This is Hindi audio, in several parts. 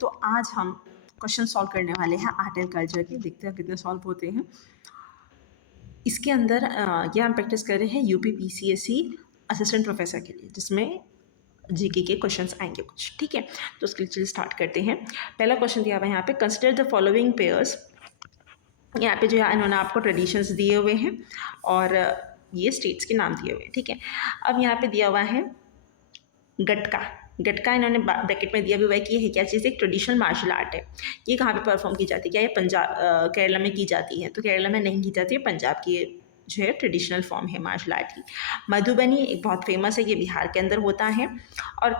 तो आज हम क्वेश्चन सॉल्व करने वाले हैं आर्ट एंड कल्चर के, देखते हैं कितने सॉल्व होते हैं। इसके अंदर ये हम प्रैक्टिस कर रहे हैं यूपी पीसीएससी असिस्टेंट प्रोफेसर के लिए, जिसमें जीके के क्वेश्चंस आएंगे कुछ, ठीक है। तो उसके लिए स्टार्ट करते हैं। पहला क्वेश्चन दिया हुआ है यहाँ पे, कंसिडर द फॉलोइंग पेयर्स। यहाँ पे जो है इन्होंने आपको ट्रेडिशंस दिए हुए हैं और ये स्टेट्स के नाम दिए हुए हैं, ठीक है। अब यहाँ पे दिया हुआ है गटका। गटका इन्होंने ब्रैकेट में दिया भी हुआ है कि ये क्या चीज़, एक ट्रेडिशनल मार्शल आर्ट है। ये कहाँ पे परफॉर्म की जाती है, क्या ये पंजाब केरला में की जाती है? तो केरला में नहीं की जाती है, पंजाब की जो है ट्रेडिशनल फॉर्म है मार्शल आर्ट की। मधुबनी एक बहुत फेमस है, ये बिहार के अंदर होता है। और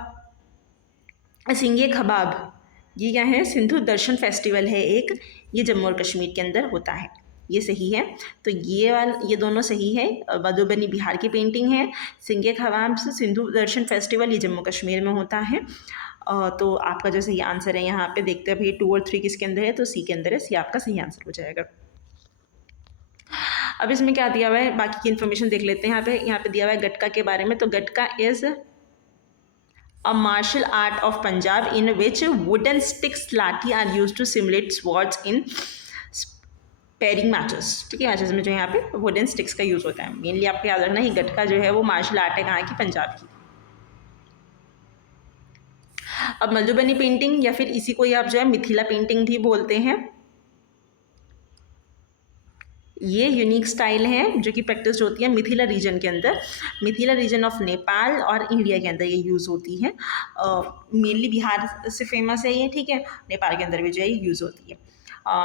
सिंगे खबाब, ये क्या है, सिंधु दर्शन फेस्टिवल है एक, ये जम्मू और कश्मीर के अंदर होता है। ये सही है, तो ये दोनों सही है। मधुबनी बिहार की पेंटिंग है, सिंगे खबाब से सिंधु दर्शन फेस्टिवल ये जम्मू कश्मीर में होता है। तो आपका जो सही आंसर है यहाँ पे देखते हैं भाई 2 और 3 किसके अंदर है, तो सी के अंदर है, सी आपका सही आंसर हो जाएगा। अब इसमें क्या दिया हुआ है, बाकी की इन्फॉर्मेशन देख लेते हैं। यहाँ पे दिया हुआ है गटका के बारे में, तो gatka is a martial art of Punjab in which wooden sticks लाठी are used to simulate swords in pairing matches, ठीक है। मैचेस में जो यहाँ पे वुडन स्टिक्स का यूज़ होता है। मेनली आपको याद रखना है गटका जो है वो मार्शल आर्ट है कहाँ की, पंजाब की। अब मधुबनी पेंटिंग या फिर इसी को ही आप जो है मिथिला पेंटिंग भी बोलते हैं, ये यूनिक स्टाइल है जो कि प्रैक्टिस होती है मिथिला रीजन के अंदर, मिथिला रीजन ऑफ नेपाल और इंडिया के अंदर ये यूज़ होती है। मेनली बिहार से फेमस है ये, ठीक है। नेपाल के अंदर भी जो है यूज़ होती है,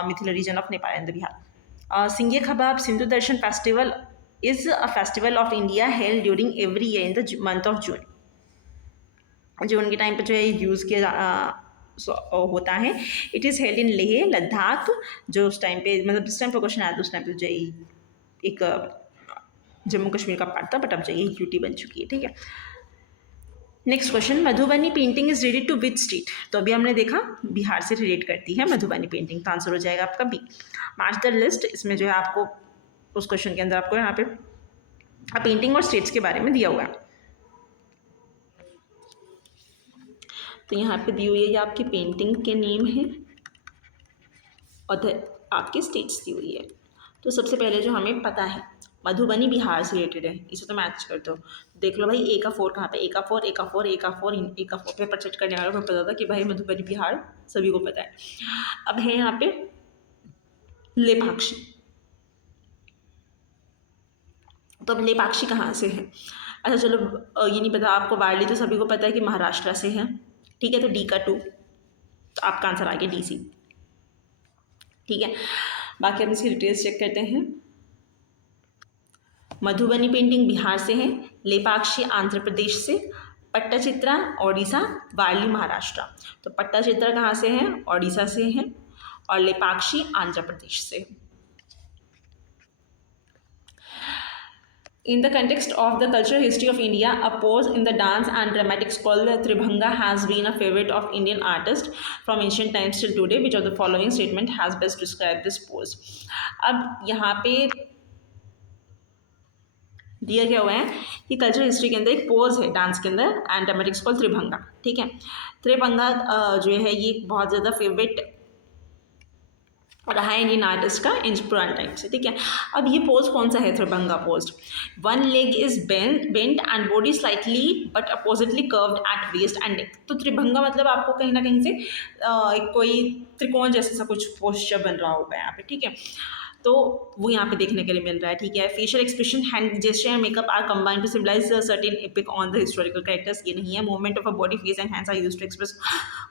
Mithila region of Nepal and Bihar. Singhe Khabab Sindhu Darshan festival is a festival of India held during every year in the month of June. June के टाइम पर जो है यूज़ किया होता है। It is held in Leh Ladakh, जो उस टाइम पे मतलब जिस टाइम पर क्वेश्चन आया था उस टाइम पे जो एक जम्मू कश्मीर का पार्ट था, बट अब जो ये यूटी बन चुकी है, ठीक है। Next question, Madhubani painting is related to which state. तो अभी हमने देखा बिहार से रिलेट करती है मधुबनी पेंटिंग, तो आंसर हो जाएगा आपका बी, मैच द लिस्ट। इसमें जो है आपको उस क्वेश्चन के अंदर आपको यहाँ पे पेंटिंग और स्टेट्स के बारे में दिया हुआ है। तो यहाँ पे दी हुई है, ये आपकी पेंटिंग के नेम है और आपकी स्टेट्स दी हुई है। तो सबसे पहले जो हमें पता है मधुबनी बिहार से रिलेटेड है, इसे तो मैच कर दो। देख लो भाई, ए का 4 कहाँ पे, ए का 4, ए का 4, ए का 4, ए का 4। पेपर चेक करने वालों को पता था कि भाई मधुबनी बिहार सभी को पता है। अब है यहाँ पे लेपाक्षी, तो अब लेपाक्षी कहाँ से है? अच्छा चलो, ये नहीं पता आपको, वारली तो सभी को पता है कि महाराष्ट्र से है, ठीक है। तो डी का 2, तो आपका आंसर आ गया डी सी, ठीक है। बाकी हम इसकी डिटेल्स चेक करते हैं। मधुबनी पेंटिंग बिहार से है, लेपाक्षी आंध्र प्रदेश से, पट्टाचित्रा ओडिशा, वारली महाराष्ट्र। तो पट्टाचित्रा कहाँ से है, ओडिशा से है, और लेपाक्षी आंध्र प्रदेश से है। In the context of the cultural history of India, a pose in the dance and dramatics called Tribhanga has been a favorite of Indian artists from ancient times till today. Which of the following statement has best described this pose? अब यहाँ पे दिया क्या हुआ है कि कल्चरल हिस्ट्री के अंदर एक पोज है डांस के अंदर एंड ड्रामेटिक्स कॉल त्रिभंगा, ठीक है। त्रिभंगा जो है ये बहुत ज़्यादा फेवरेट रहा है इंडियन आर्टिस्ट का इन पुराने टाइम से, ठीक है। अब ये पोज कौन सा है, Tribhanga pose. One leg is bent and body slightly but oppositely curved at waist and neck. तो त्रिभंगा मतलब आपको कहीं ना कहीं से कोई त्रिकोण जैसा सा कुछ पोस्चर बन रहा होगा यहाँ पे, ठीक है। तो वो यहाँ पे देखने के लिए मिल रहा है, ठीक है। Facial expression, hand gesture and makeup are combined to symbolize certain epic on the historical characters. ये नहीं है। Movement of a body, face and hands are used to express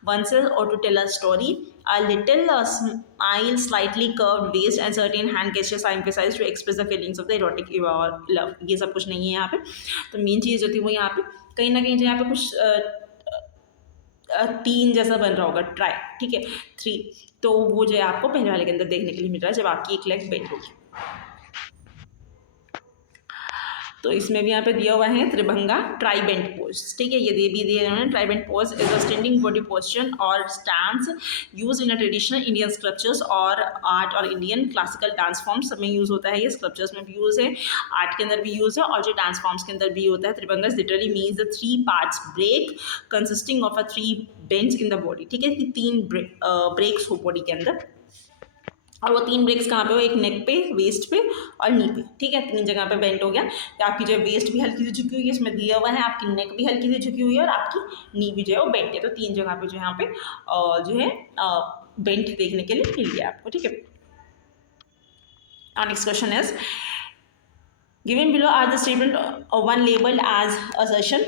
oneself or to tell a story. A little smile, slightly curved waist and certain hand gestures are emphasized to express the feelings of the erotic or love. ये सब कुछ नहीं है यहाँ पे। तो मेन चीज़ जो थी वो यहाँ पे कहीं ना कहीं जो यहाँ पे कुछ 3 जैसा बन रहा होगा, ट्राई, ठीक है, 3। तो वो जो है आपको पहले वाले के अंदर देखने के लिए मिल रहा है जब आपकी एक लेग बेंड होगी। तो इसमें भी यहाँ पे दिया हुआ है त्रिभंगा ट्राइबेंट पोज, ठीक है, ये भी दिए हुए हैं। Tribhanga pose is a standing body posture और stance use in a traditional Indian sculptures और आर्ट और इंडियन क्लासिकल डांस फॉर्म सब में यूज होता है। ये स्कल्पचर्स में भी यूज है, आर्ट के अंदर भी यूज है और जो डांस फॉर्म्स के अंदर भी होता है। Tribhanga literally means the 3 parts break consisting of a 3 bends in the body, ठीक है, कि 3 ब्रेक्स हो बॉडी के अंदर, और वो 3 ब्रेक्स कहाँ पे हो, एक नेक पे, वेस्ट पे और नी पे, ठीक है, 3 जगह पे बेंट हो गया। तो आपकी जो वेस्ट भी हल्की सी झुकी हुई है, इसमें दिया हुआ है, आपकी नेक भी हल्की सी झुकी हुई है और आपकी नी भी जो है वो बेंट है। तो 3 जगह पे जो यहाँ पे जो है बेंट देखने के लिए मिल गया आपको, ठीक है। Next question is given below are the statement one labelled as assertion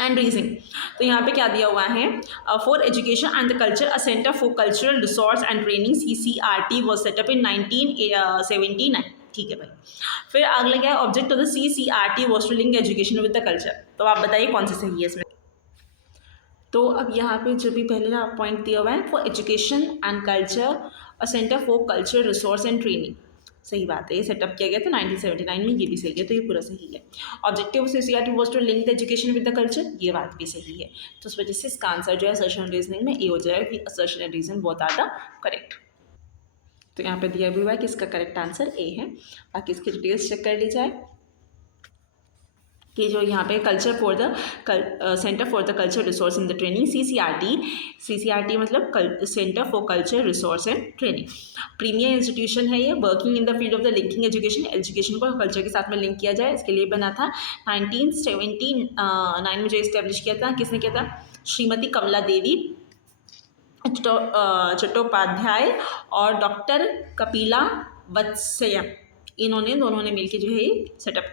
and reasoning. तो यहाँ पे क्या दिया हुआ है, for education and the culture a centre for cultural resource and training CCRT was set up in 1979, ठीक है भाई। फिर अगला क्या है, object of the CCRT was to link education with the culture. तो आप बताइए कौन सी सही है इसमें। तो अब यहाँ पे जो भी पहले ना पॉइंट दिया हुआ है, for education and culture a centre for cultural resource and training, सही बात है, ये सेटअप किया गया था 1979 में, ये भी सही है, तो ये पूरा सही है। Objective of CCRT was to link the education with the culture, ये बात भी सही है। तो उस वजह से इसका आंसर जो है असर्शन एंड रीजनिंग में ए हो जाएगा कि असर्शन एंड रीजन बहुत ज़्यादा करेक्ट। तो यहाँ पे दिया भी हुआ है कि इसका करेक्ट आंसर ए है। बाकी इसकी डिटेल्स चेक कर ली जाए कि जो यहाँ पे culture for the centre for the culture resource in the training CCRT मतलब centre for culture resource and training, premier institution है ये, working in the field of the linking education को कल्चर के साथ में लिंक किया जाए, इसके लिए बना था। 1979 में जो इस्टेब्लिश किया था, किसने किया था, श्रीमती कमला देवी चट्टोपाध्याय और डॉक्टर कपिला वत्सयम, इन्होंने दोनों ने मिलकर जो है सेटअप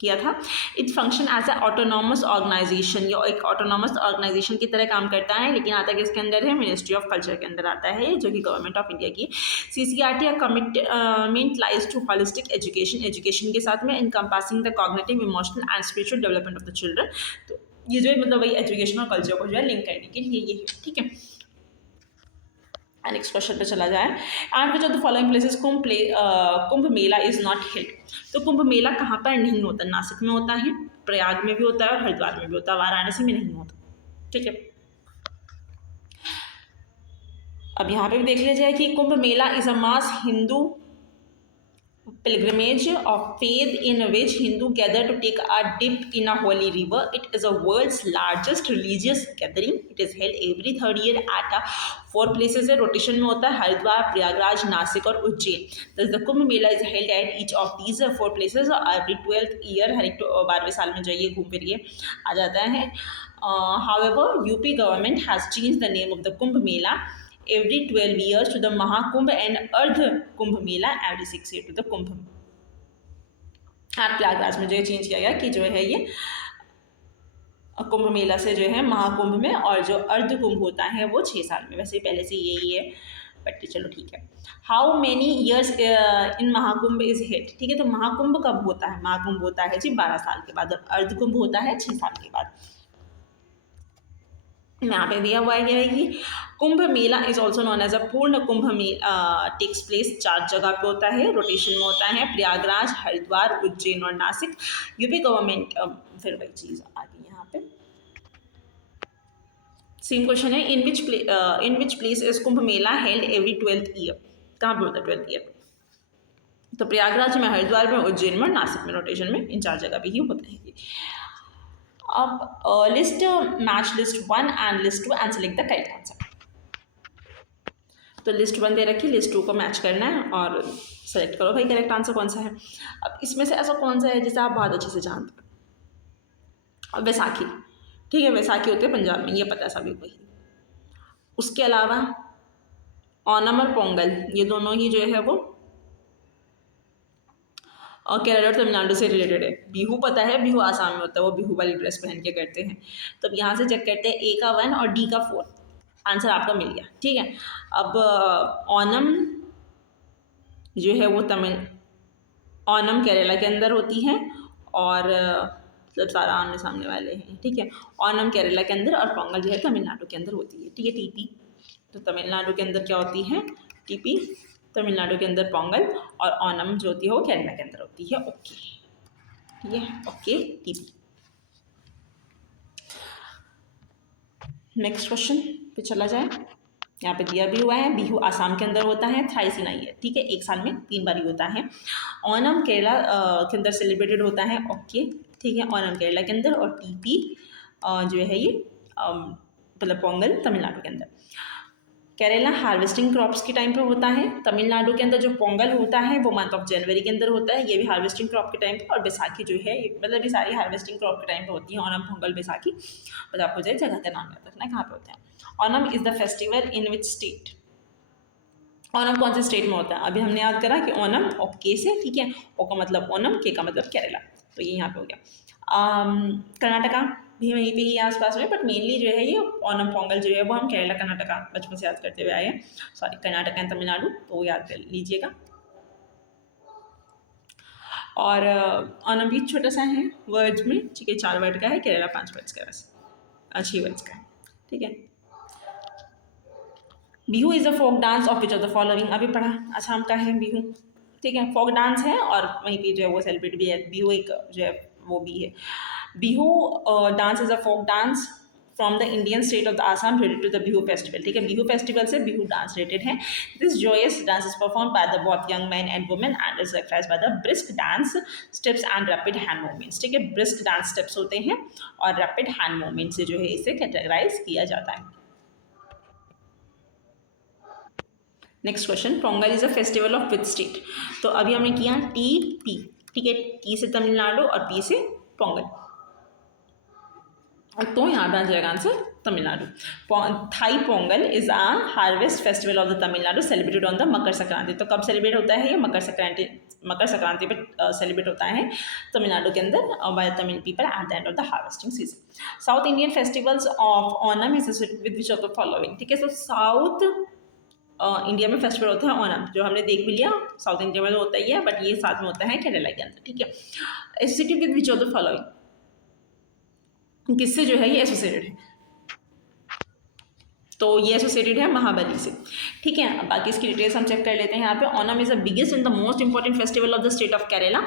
किया था। It function as a autonomous organization, या एक ऑटोनॉमस ऑर्गेनाइजेशन की तरह काम करता है, लेकिन आता है इसके अंदर है, मिनिस्ट्री ऑफ कल्चर के अंदर आता है, जो कि गवर्नमेंट ऑफ इंडिया की। CCRT commitment lies to holistic education के साथ में encompassing the cognitive, emotional and spiritual development of the children. तो ये जो है मतलब वही एजुकेशन और कल्चर को जो है लिंक करने के लिए ये है, ठीक है। नेक्स्ट क्वेश्चन पे चला जाए, and which of the following places Kumbh Mela is not held. तो कुंभ मेला कहाँ पर नहीं होता, नासिक में होता है, प्रयाग में भी होता है और हरिद्वार में भी होता है, वाराणसी में नहीं होता, ठीक है। अब यहाँ पे भी देख लिया जाए कि Kumbh Mela is a mass Hindu pilgrimage of faith in which Hindu gather to take a dip in a holy river. It is the world's largest religious gathering. It is held every third year at 4 places है, रोटेशन में होता है, हरिद्वार, प्रयागराज, नासिक और Ujjain. Thus the Kumbh Mela is held at each of these 4 places every 12th year, हर एक 12वें साल में जो ये घूम फिर के आ जाता है। However, UP government has changed the name of the Kumbh Mela every 12 years to the Mahakumbh and Ardh Kumbh Mela every 6 years to the Kumbh। Prayagraj में जो है चेंज किया गया कि जो है ये कुंभ मेला से जो है महाकुंभ में, और जो अर्ध कुंभ होता है वो 6 साल में, वैसे पहले से यही है, बट चलो ठीक है। How many years in Mahakumbh is head, ठीक है। तो महाकुंभ कब होता है, महाकुंभ होता है जी 12 साल के बाद, और अर्ध कुंभ होता है 6 साल के बाद। यहाँ पे दिया हुआ है कि Kumbh Mela is also known as a Purna Kumbh Mela takes place 4 जगह पे होता है, रोटेशन में होता है, प्रयागराज, हरिद्वार, उज्जैन और नासिक। यूपी गवर्नमेंट, फिर वही चीज़ आ गई यहाँ पे, सेम क्वेश्चन है, in which place is Kumbh Mela held every 12th year, कहाँ पे होता है 12th ईयर। तो प्रयागराज में, हरिद्वार में, उज्जैन में, नासिक में, रोटेशन में, इन 4 जगह पे ही होते हैं। अब list match list 1 and list 2 and select the correct answer. तो लिस्ट 1 दे रखी, लिस्ट 2 को मैच करना है और सेलेक्ट करो भाई करेक्ट आंसर कौन सा है। अब इसमें से ऐसा कौन सा है जिसे आप बहुत अच्छे से जानते हो, अब वैसाखी, ठीक है, वैसाखी होते हैं पंजाब में, ये पता है सभी को ही। उसके अलावा ओनम और पोंगल, ये दोनों ही जो है वो और केरल और तमिलनाडु से रिलेटेड है। बिहू पता है, बिहू आसाम में होता है, वो बिहू वाली ड्रेस पहन के करते हैं। तो अब यहाँ से चेक करते हैं, ए का 1 और डी का 4, आंसर आपका मिल गया, ठीक है। अब ओनम जो है वो ओनम केरला के अंदर होती है, और सब सारा आमने सामने वाले हैं, ठीक है। ओनम केरला के अंदर और पोंगल जो है तमिलनाडु के अंदर होती है, ठीक है। टीपी, तो तमिलनाडु के अंदर क्या होती है, टीपी, तमिलनाडु के अंदर पोंगल, और ओनम जो होती है वो केरला के अंदर होती है। ओके, ठीक है, ओके टीपी। नेक्स्ट क्वेश्चन पे चला जाए। यहाँ पे दिया भी हुआ है, बिहू आसाम के अंदर होता है, थ्राइस इन अ ईयर, ठीक है, एक साल में 3 बार ही होता है। ओनम केरला के अंदर सेलिब्रेटेड होता है। ओके, ठीक है, ओनम केरला के अंदर, और टीपी जो है ये मतलब पोंगल तमिलनाडु के अंदर। केरला हार्वेस्टिंग क्रॉप्स के टाइम पे होता है। तमिलनाडु के अंदर जो पोंगल होता है वो मंथ ऑफ जनवरी के अंदर होता है, ये भी हार्वेस्टिंग क्रॉप के टाइम पे। और बैसाखी जो है मतलब ये सारी हार्वेस्टिंग क्रॉप के टाइम पे होती है, ओनम, पोंगल, बैसाखी। बस आपको जो है जगह का नाम याद रखना है कहाँ पे होता है। Onam is the festival in which state, Onam कौन से स्टेट में होता है? अभी हमने याद करा कि ओनम ओके से, ठीक है, ओ का मतलब ओनम, के का मतलब केरला, तो ये यहाँ पे हो गया। कर्नाटका भी वहीं पे ही आसपास में, बट मेनली जो है ये ओनम पोंगल जो है वो हम केरला कर्नाटका बचपन से याद करते हुए आए हैं। सॉरी, कर्नाटका एंड तमिलनाडु, तो वो याद कर लीजिएगा। और ओनम भी छोटा सा है वर्ड्स में, ठीक है, 4 वर्ड का है, केरला 5 वर्ड्स का, वैसे 6 वर्ड्स का है, ठीक है। Bihu is a folk dance of which of the following, अभी पढ़ा, असम का है बिहू, ठीक है, फोक डांस है, और वहीं पे जो है वो सेलिब्रेट भी है। बिहू एक जो है वो भी है। Bihu dance is a folk dance from the Indian state of the Assam related to the Bihu festival, ठीक है, बिहू फेस्टिवल से बिहू डांस रिलेटेड है। This joyous dance is perform by the both young man and women and is expressed by the brisk dance steps and rapid hand movements, ठीक है, ब्रिस्क डांस स्टेप्स होते हैं और रैपिड हैंड मूवमेंट से जो है इसे कैटेगराइज किया जाता है। Next question, Pongal is a festival of which state, तो अभी हमने किया टी पी, ठीक है, टी से तमिलनाडु और पी से पोंगल, तो यहाँ पे आ जाएगा answer Tamil Nadu. Thai Pongal is a harvest festival of the Tamil Nadu celebrated on the Makar Sankranti, तो कब सेलिब्रेट होता है ये? मकर संक्रांति पे सेलिब्रेट होता है तमिलनाडु के अंदर by Tamil people at the end of the harvesting season. South Indian festivals of Onam is with which of the following, ठीक है, तो साउथ इंडिया में फेस्टिवल होता है ओनम, जो हमने देख भी लिया, साउथ इंडिया में तो होता ही है, बट ये साथ में होता है केरला के अंदर, ठीक है। Associated with which of the following, किससे जो है ये एसोसिएटेड है? तो ये एसोसिएटेड है महाबली से, ठीक है। अब बाकी इसकी डिटेल्स हम चेक कर लेते हैं यहाँ पे। Onam is the biggest and the most important festival of the state of Kerala.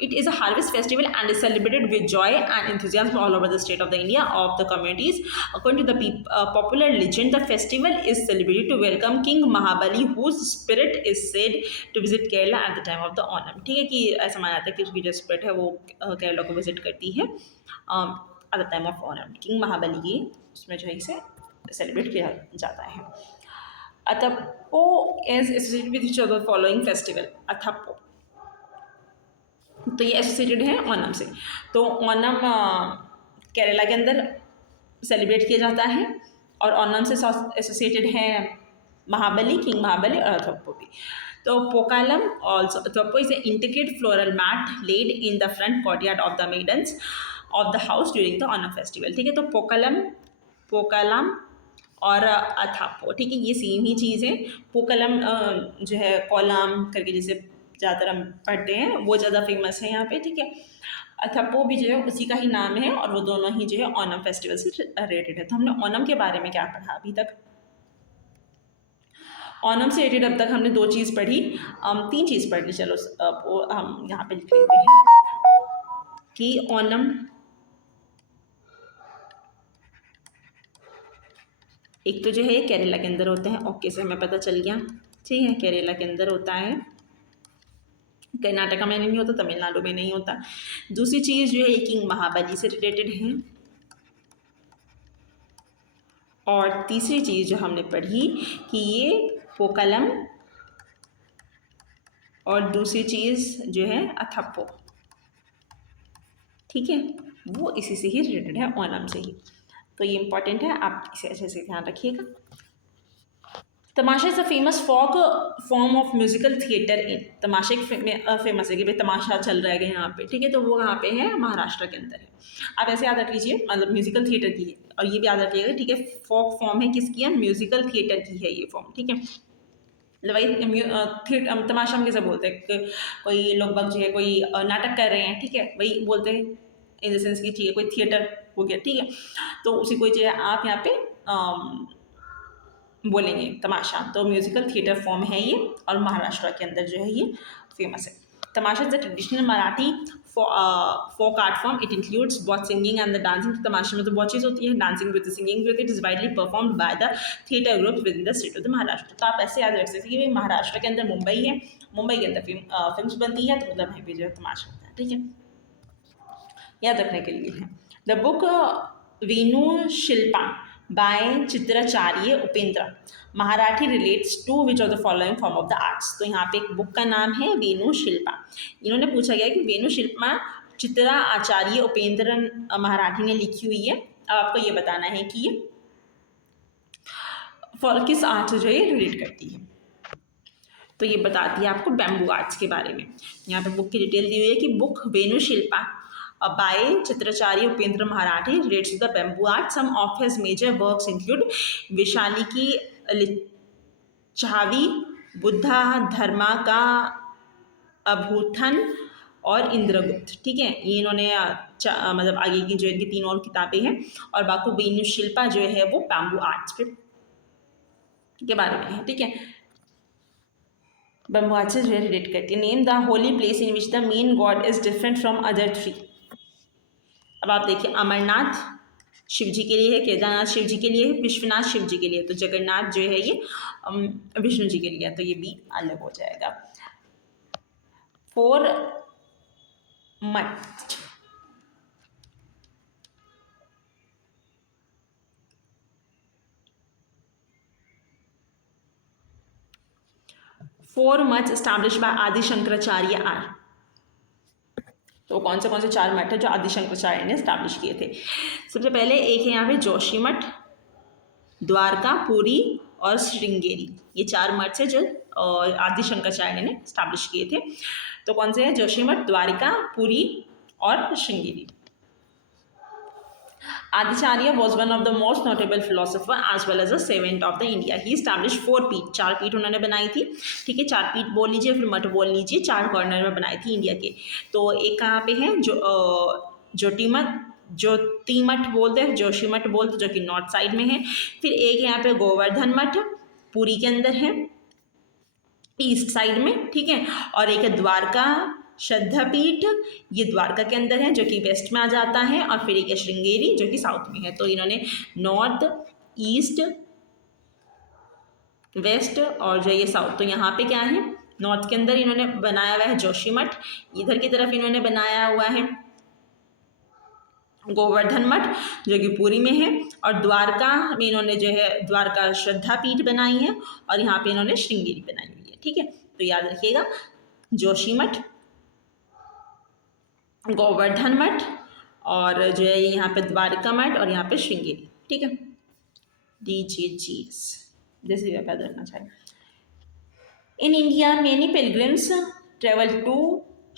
It is a harvest festival and is celebrated with joy and enthusiasm all over the state of the India of the communities. According to the popular legend, the festival is celebrated to welcome King Mahabali, whose spirit is said to visit Kerala at the time of the Onam. ठीक है, कि ऐसा माना जाता है कि उसकी जो स्पिरिट है वो केरला को विजिट करती है at the time of Onam. King Mahabali की उसमें जो है इसे सेलिब्रेट किया जाता है। अथप्पो is associated with each of the following festival. अथप्पो, तो ये एसोसिएटेड है ओनम से। तो ओनम केरला के अंदर सेलिब्रेट किया जाता है और ओनम से एसोसिएटेड है महाबली, किंग महाबली और अथप्पो भी। तो Pookalam also, Athapoo is a intricate floral mat laid in the front courtyard of the maidens of the house during the Onam festival, ठीक है। तो पोकालम और अथप्पो, ठीक है, ये सेम ही चीज़ है। पोकालम जो है कॉलम करके जिसे ज़्यादातर हम पढ़ते हैं वो ज़्यादा फेमस है यहाँ पे, ठीक है। अथप्पो भी जो है उसी का ही नाम है और वो दोनों ही जो है ओनम फेस्टिवल से रिलेटेड है। तो हमने ओनम के बारे में क्या पढ़ा अभी तक? ओनम से रिलेटेड अब तक हमने 2 चीज़ पढ़ी, 3 चीज़ पढ़ ली, चलो वो हम यहाँ पे लिख लेते हैं कि ओनम एक तो जो है केरला के अंदर होते हैं, ओके से हमें पता चल गया, ठीक है, केरला के अंदर होता है, कर्नाटका में नहीं होता, तमिलनाडु में नहीं होता। दूसरी चीज़ जो है किंग महाबली से रिलेटेड है, और तीसरी चीज़ जो हमने पढ़ी कि ये पोकलम, और दूसरी चीज़ जो है अथप्पो, ठीक है, वो इसी से ही रिलेटेड है, ओनम से ही। तो ये इंपॉर्टेंट है, आप इसे अच्छे से ध्यान रखिएगा। Tamasha is a famous folk form of musical theatre in, Tamasha एक फेमस है कि भाई तमाशा चल रहा है यहाँ पे, ठीक है, तो वो कहाँ पे है? महाराष्ट्र के अंदर है। आप ऐसे याद रख लीजिए, मतलब म्यूजिकल थिएटर की है, और ये भी याद रखिएगा, ठीक है, फोक फॉर्म है किसकी है? म्यूजिकल थिएटर की है ये फॉर्म, ठीक है। वही तमाशा हम कैसे बोलते हैं? कोई लोग बाग जो है कोई नाटक कर रहे हैं, ठीक है, वही बोलते हैं इन द सेंस कि ठीक है कोई थिएटर हो गया, ठीक है। तो उसी कोई जो है आप यहाँ पे बोलेंगे तमाशा, तो म्यूजिकल थिएटर फॉर्म है ये और महाराष्ट्र के अंदर जो है ये फेमस है। Tamasha is the traditional Marathi folk art form. It includes both singing and the dancing. तमाशे में तो बहुत चीज़ होती है, डांसिंग भी होती है, सिंगिंग भी होती है। It is widely performed by the theatre group with in the state of the Maharashtra. तो आप ऐसे याद रख सकते हैं कि भाई महाराष्ट्र के अंदर मुंबई है, मुंबई के अंदर फिल्म बनती है, तो मतलब वहीं पे जो है तमाशा होता है। ठीक है, याद रखने के लिए है। The book Venu Shilpa by Chitracharya Upendra Maharathi relates to which of the following form of the arts. तो यहाँ पे एक बुक का नाम है वेणु शिल्पा। इन्होंने पूछा गया कि वेणु शिल्पा चित्रा आचार्य उपेंद्र महाराठी ने लिखी हुई है। अब आपको ये बताना है कि ये किस आर्ट से जो है रिलेट करती है। तो ये बताती है आपको बैम्बू आर्ट्स के बारे में। यहाँ पे बुक की डिटेल दी हुई है कि book Venu Shilpa by Chitracharya Upendra Maharathi relates to the bamboo art. Some of his major works include Vaishali की लिच्छावी, बुद्धा धर्मा का अभूथन और इंद्रगुप्त। ठीक है, ये इन्होंने मतलब आगे की जो इनकी 3 और किताबें हैं। और बाकी वेणु शिल्पा जो है वो बैम्बू आर्ट्स के बारे में है। ठीक है, बैम्बू आर्ट से जो है रिलेट करती है। Name the holy place in which the main God is different from other 3। अब आप देखिए, अमरनाथ शिव जी के लिए है, केदारनाथ शिव जी के लिए है, विश्वनाथ शिव जी के लिए, तो जगन्नाथ जो है ये विष्णु जी के लिए है, तो ये भी अलग हो जाएगा। 4 मठ। फोर मठ एस्टैब्लिश बाय आदि शंकराचार्य आर। तो कौन से 4 मठ है जो आदि शंकराचार्य ने एस्टैब्लिश किए थे? सबसे पहले एक है यहाँ पे जोशीमठ, द्वारका, पुरी और श्रृंगेरी। ये 4 मठ है जो आदि शंकराचार्य ने एस्टैब्लिश किए थे। तो कौन से हैं? जोशीमठ, द्वारका, पुरी और Sringeri. Adicharya was one of the most notable philosopher as well as a saint of the India. He established 4 पीठ, 4 पीठ उन्होंने बनाई थी। ठीक है, 4 पीठ बोल लीजिए, फिर मठ बोल लीजिए, 4 कॉर्नर में बनाई थी इंडिया के। तो एक कहाँ पे है जो ज्योतिमठ बोलते हैं, जोशीमठ बोलते जो कि नॉर्थ साइड में है। फिर एक यहाँ पे गोवर्धन मठ पुरी के अंदर है, ईस्ट साइड में। ठीक है, और एक है द्वारका श्रद्धापीठ, ये द्वारका के अंदर है जो कि वेस्ट में आ जाता है। और फिर एक है श्रृंगेरी जो कि साउथ में है। तो इन्होंने नॉर्थ, ईस्ट, वेस्ट और जो ये साउथ, तो यहाँ पे क्या है, नॉर्थ के अंदर इन्होंने बनाया हुआ है जोशीमठ, इधर की तरफ इन्होंने बनाया हुआ है गोवर्धन मठ जो कि पुरी में है। और द्वारका में इन्होंने जो है द्वारका श्रद्धापीठ बनाई है, और यहाँ पे इन्होंने श्रृंगेरी बनाई हुई है। ठीक है, तो याद रखिएगा, जोशीमठ, गोवर्धन मठ और जो है यहाँ पे द्वारका मठ और यहाँ पे श्रृंगेरी। ठीक है, DJGS जैसे भी याद रखना चाहिए। In India many pilgrims travel to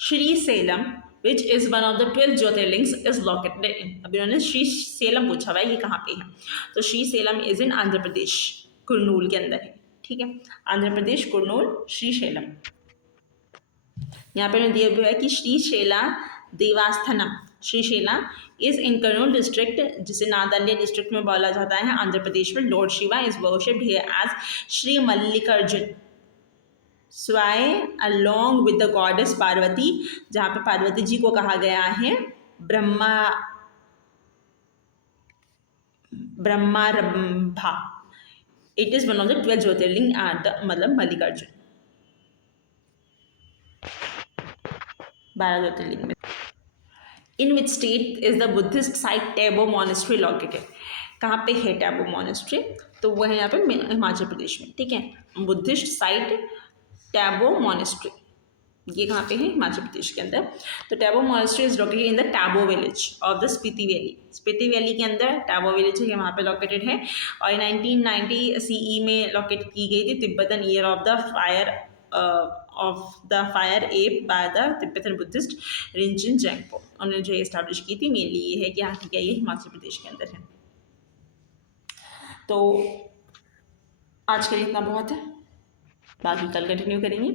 Srisailam which is one of the 12 jyotirlingas is located in. अब इन्होंने श्री सेलम पूछा हुआ है, ये कहाँ पे है? तो श्री सेलम इज इन आंध्र प्रदेश, कुर्नूल के अंदर है। ठीक है, आंध्र प्रदेश, कुर्नूल, श्री सेलम। यहाँ पे दिया हुआ है कि Srisaila Devasthanam, Srisaila is in Kurnool district, जिसे नादल्य डिस्ट्रिक्ट में बोला जाता है, आंध्र प्रदेश में। Lord Shiva is worshipped here as Shri Mallikarjun Swamy along with the goddess Parvati, जहाँ पे पार्वती जी को कहा गया है Brahmarambha. It is one of the 12 Jyotirlinga at the मतलब मल्लिकार्जुन, 12 ज्योतिर्लिंग में। In which state is the Buddhist site Tabo monastery located? कहाँ पे है टैबो मॉनेस्ट्री? तो वो है यहाँ पे हिमाचल प्रदेश में। ठीक है, बुद्धिस्ट साइट टैबो मॉनेस्ट्री, ये कहाँ पे है? हिमाचल प्रदेश के अंदर। तो Tabo monastery is located in the Tabo village of the Spiti valley. Spiti valley के अंदर टैबो विलेज है, वहाँ पे लोकेटेड है। और 1990 CE में लोकेट की गई थी, Tibetan year of the fire ape by the Tibetan Buddhist Rinchen Zangpo. उन्होंने जो इस्टेब्लिश की थी, मेनली ये है कि हाँ ठीक है, ये हिमाचल प्रदेश के अंदर है। तो आज के लिए इतना बहुत है, बाकी कल कंटिन्यू करेंगे।